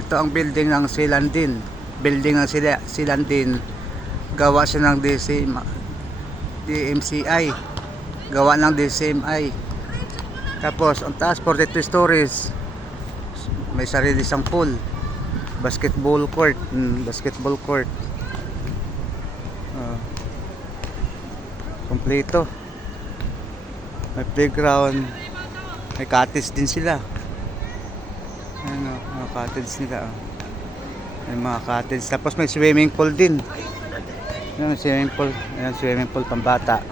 Ito ang building ng Silandin. Building ng Silandin. Gawa siya ng DMCI. Gawa ng DCMI. Tapos ang taas 42 stories. May sarili siyang pool. Basketball court. Basketball court. Kompleto. May playground. May cottage din sila. Ano, mga cottage nila. May mga cottage. Tapos may swimming pool din. Ayan, swimming pool. Ayan, swimming pool pambata.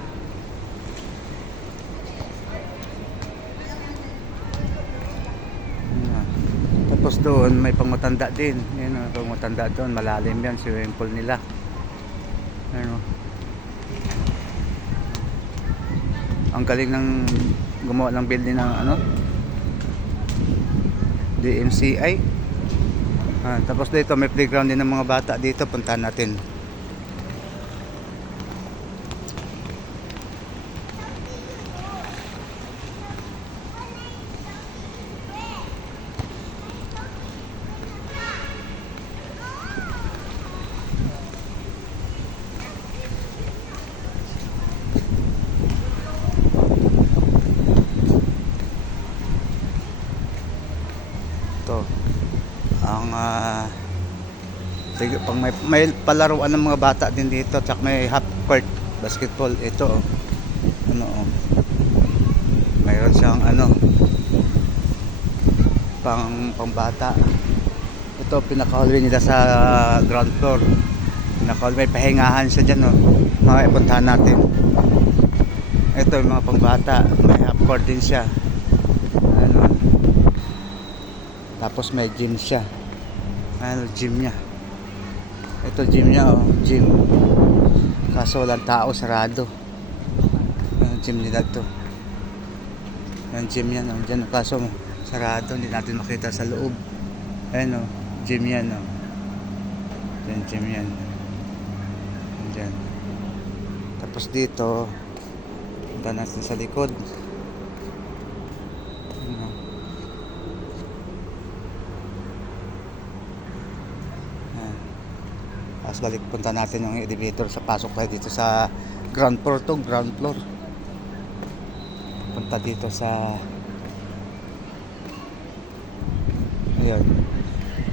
Ayan. Tapos doon may pangmatanda din. Ayan, may pangmatanda doon. Malalim yan, swimming pool nila. Ayan. Ang galing ng gumawa ng building ng ano, DMCI. Tapos dito may playground din ng mga bata dito. Puntahan natin. Ito ang pang may palaruan ng mga bata din dito, tsaka may half court basketball. Ito mayroon siyang pang bata. Ito pinaka-hallway nila sa ground floor. May pahingahan siya dyan, mga ipuntahan natin. Ito yung mga pang bata, may half court din siya. Tapos may gym siya. Gym niya. Ito gym niya, gym. Kaso walang tao, sarado. Gym nila to. Yung gym yan, dyan. Kaso sarado, hindi natin makita sa loob. Ayan, gym yan, Yan, gym yan. Dyan. Tapos dito, punta natin sa likod. Tapos balik punta natin yung elevator sa pasok tayo dito sa ground floor to, ground floor. Punta dito sa ayun,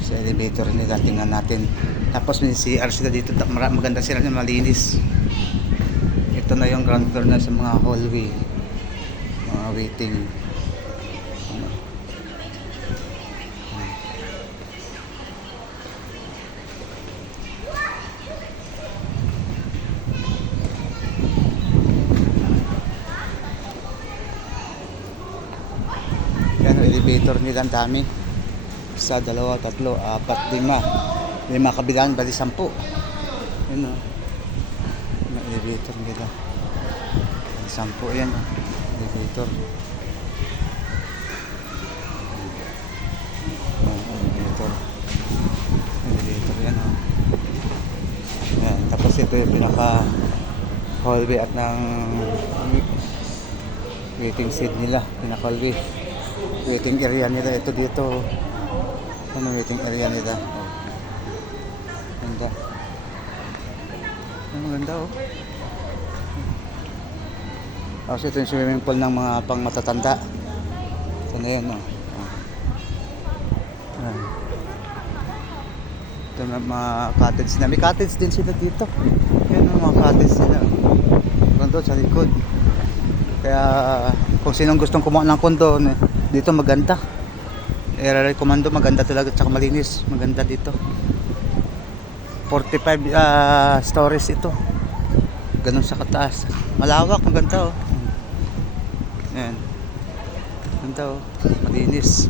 sa elevator nila, tingnan natin. Tapos may CR sila dito, maganda sila, malinis. Ito na yung ground floor na sa mga hallway, mga waiting. Yan, elevator nila, ang dami. Isa, dalawa, tatlo, apat, lima kabilang, bali 10. Yan, yung elevator nila, 10 yan, elevator. Elevator yan, yan. Tapos ito yung pinaka hallway at ng waiting seat nila, pinaka hallway, waiting area nila. Ito dito, waiting area nila. Ganda. Maganda, Tapos ito yung swimming pool ng mga pang matatanda. Ito na yan, Ito na mga cottage na. May cottage din sila dito. Yan ang mga cottage nila. Kondo sa likod. Kaya kung sinong gustong kumuha ng kondo, dito maganda. I-recommend, maganda talaga, tsaka malinis. Maganda dito. 45 stories ito. Ganun sa kataas. Malawak, maganda, Ayan. Maganda, malinis.